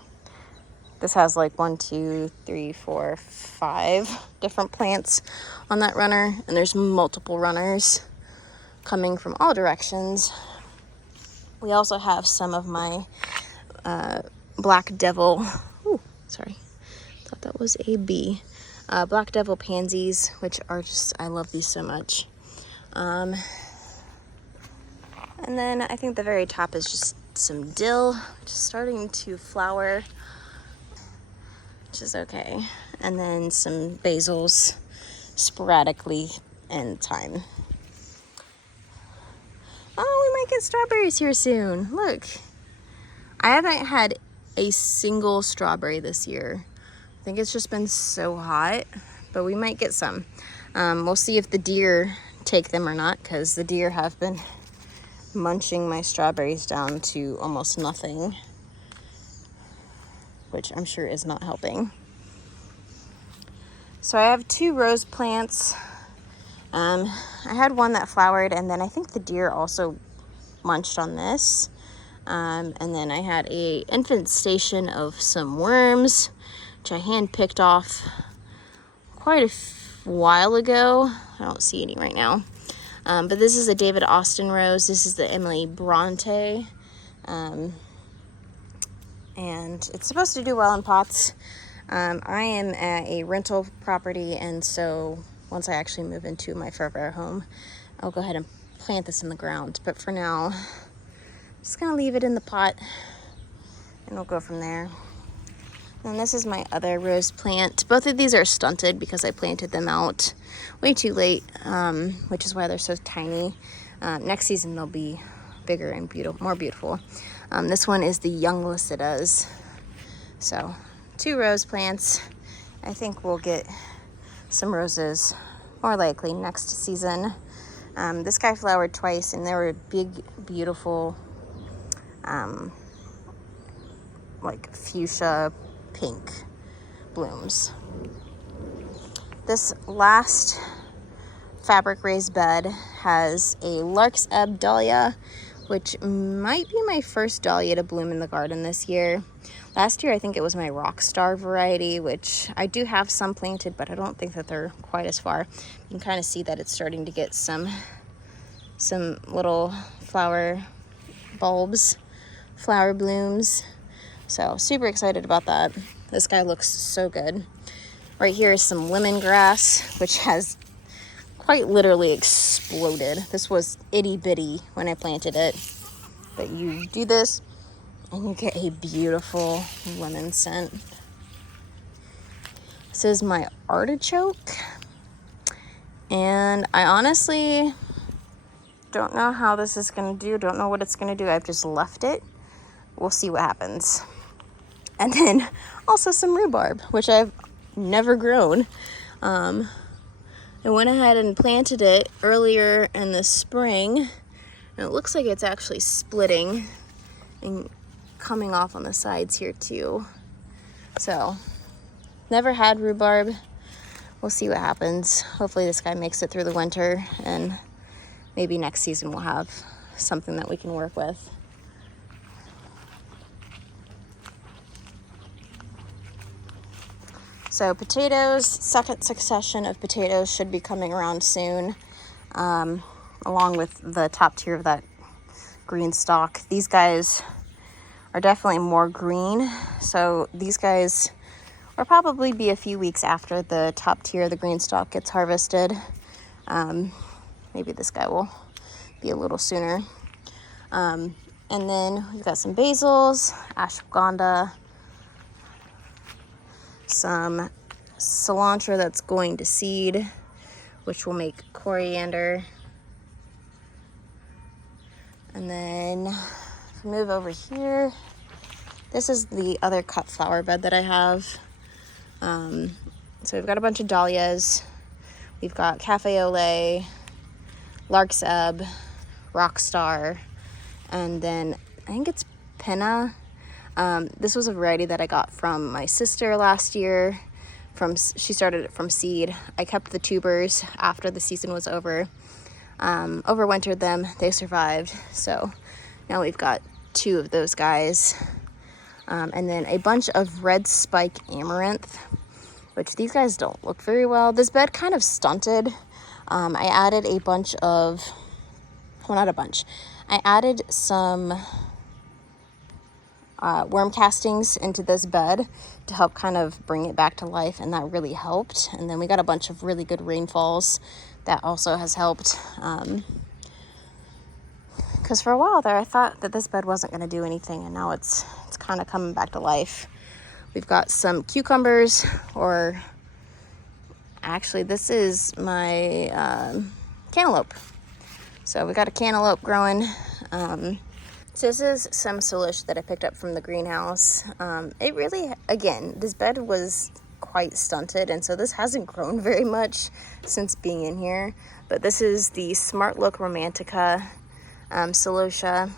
This has like 1, 2, 3, 4, 5 different plants on that runner, and there's multiple runners coming from all directions. We also have some of my Black Devil, ooh, sorry, thought that was a bee. Black Devil pansies, which are just, I love these so much. And then I think the very top is just some dill, which is starting to flower, which is okay. And then some basils sporadically in time. Oh, we might get strawberries here soon. Look, I haven't had a single strawberry this year. I think it's just been so hot, but we might get some. We'll see if the deer take them or not, because the deer have been munching my strawberries down to almost nothing, which I'm sure is not helping. So I have 2 rose plants. I had one that flowered, and then I think the deer also munched on this. And then I had a infestation of some worms, which I hand picked off quite a while ago. I don't see any right now. But this is a David Austin rose. This is the Emily Bronte. And it's supposed to do well in pots. I am at a rental property, and so once I actually move into my forever home, I'll go ahead and plant this in the ground. But for now, I'm just gonna leave it in the pot and we'll go from there. And this is my other rose plant. Both of these are stunted because I planted them out way too late, which is why they're so tiny. Next season they'll be bigger and more beautiful. This one is the young Lycidas. So 2 rose plants. I think we'll get some roses more likely next season. This guy flowered twice and they were big, beautiful, like fuchsia pink blooms. This last fabric raised bed has a lark's ebb dahlia, which might be my first dahlia to bloom in the garden this year. Last year I think it was my rockstar variety, which I do have some planted, but I don't think that they're quite as far. You can kind of see that it's starting to get some little flower bulbs, flower blooms. So super excited about that. This guy looks so good. Right here is some lemongrass, which has quite literally exploded. This was itty bitty when I planted it, but you do this and you get a beautiful lemon scent. This is my artichoke, and I honestly don't know how this is gonna do, don't know what it's gonna do. I've just left it. We'll see what happens. And then also some rhubarb, which I've never grown. I went ahead and planted it earlier in the spring, and it looks like it's actually splitting and coming off on the sides here too. So, never had rhubarb. We'll see what happens. Hopefully this guy makes it through the winter, and maybe next season we'll have something that we can work with. So potatoes, second succession of potatoes should be coming around soon, along with the top tier of that Greenstalk. These guys are definitely more green, so these guys will probably be a few weeks after the top tier of the Greenstalk gets harvested. Maybe this guy will be a little sooner. And then we've got some basils, ashwagandha, some cilantro that's going to seed, which will make coriander. And then if we move over here, this is the other cut flower bed that I have. So we've got a bunch of dahlias. We've got cafe au lait, lark's ebb, rockstar, and then I think it's penna. This was a variety that I got from my sister last year. She started it from seed. I kept the tubers after the season was over. Overwintered them. They survived. So now we've got 2 of those guys. And then a bunch of red spike amaranth, which these guys don't look very well. This bed kind of stunted. I added a bunch of, well, not a bunch. I added some worm castings into this bed to help kind of bring it back to life, and that really helped. And then we got a bunch of really good rainfalls that also has helped, because for a while there I thought that this bed wasn't going to do anything, and now it's kind of coming back to life. We've got some cucumbers, or actually this is my cantaloupe. So we got a cantaloupe growing. So this is some silish that I picked up from the greenhouse. It really, again, this bed was quite stunted, and so this hasn't grown very much since being in here. But this is the Smart Look Romantica celosia.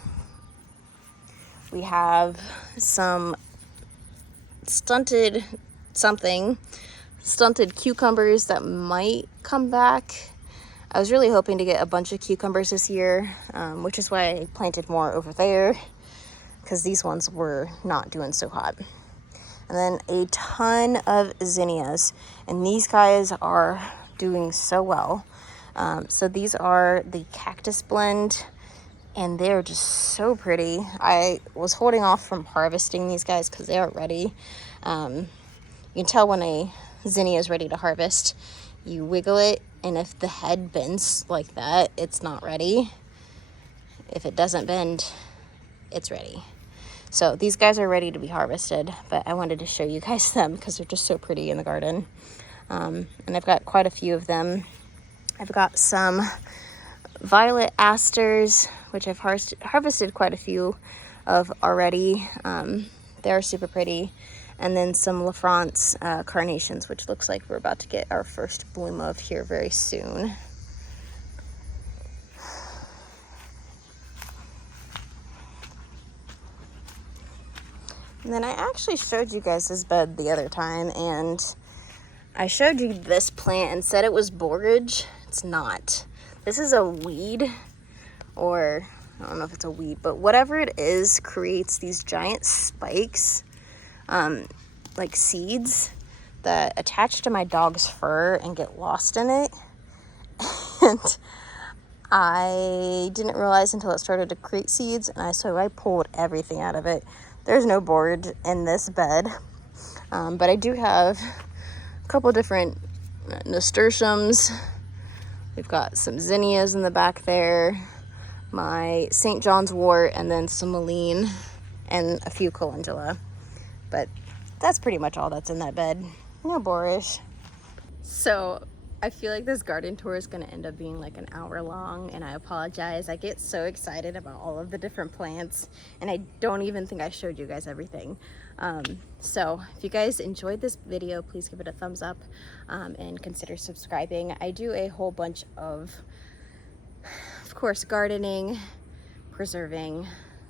We have some stunted cucumbers that might come back. I was really hoping to get a bunch of cucumbers this year, which is why I planted more over there, because these ones were not doing so hot. And then a ton of zinnias, and these guys are doing so well. So these are the cactus blend, and they're just so pretty. I was holding off from harvesting these guys because they aren't ready. You can tell when a zinnia is ready to harvest. You wiggle it, and if the head bends like that, it's not ready. If it doesn't bend, it's ready. So these guys are ready to be harvested, but I wanted to show you guys them because they're just so pretty in the garden. And I've got quite a few of them. I've got some violet asters, which I've harvested quite a few of already. They're super pretty. And then some La France carnations, which looks like we're about to get our first bloom of here very soon. And then I actually showed you guys this bed the other time, and I showed you this plant and said it was borage. It's not. This is a weed, or I don't know if it's a weed, but whatever it is creates these giant spikes, like seeds, that attach to my dog's fur and get lost in it. And I didn't realize until it started to create seeds, and so I pulled everything out of it. There's no borage in this bed, but I do have a couple different nasturtiums. We've got some zinnias in the back there, my St. John's wort, and then some mullein and a few calendula. But that's pretty much all that's in that bed. No borage. So I feel like this garden tour is going to end up being like an hour long, and I apologize. I get so excited about all of the different plants, and I don't even think I showed you guys everything. So if you guys enjoyed this video, please give it a thumbs up, and consider subscribing. I do a whole bunch of course, gardening, preserving.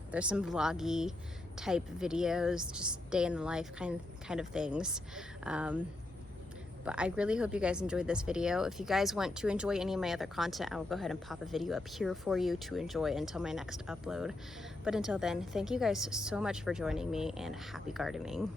There's some vloggy type videos, just day in the life kind of things. But I really hope you guys enjoyed this video. If you guys want to enjoy any of my other content, I will go ahead and pop a video up here for you to enjoy until my next upload. But until then, thank you guys so much for joining me, and happy gardening.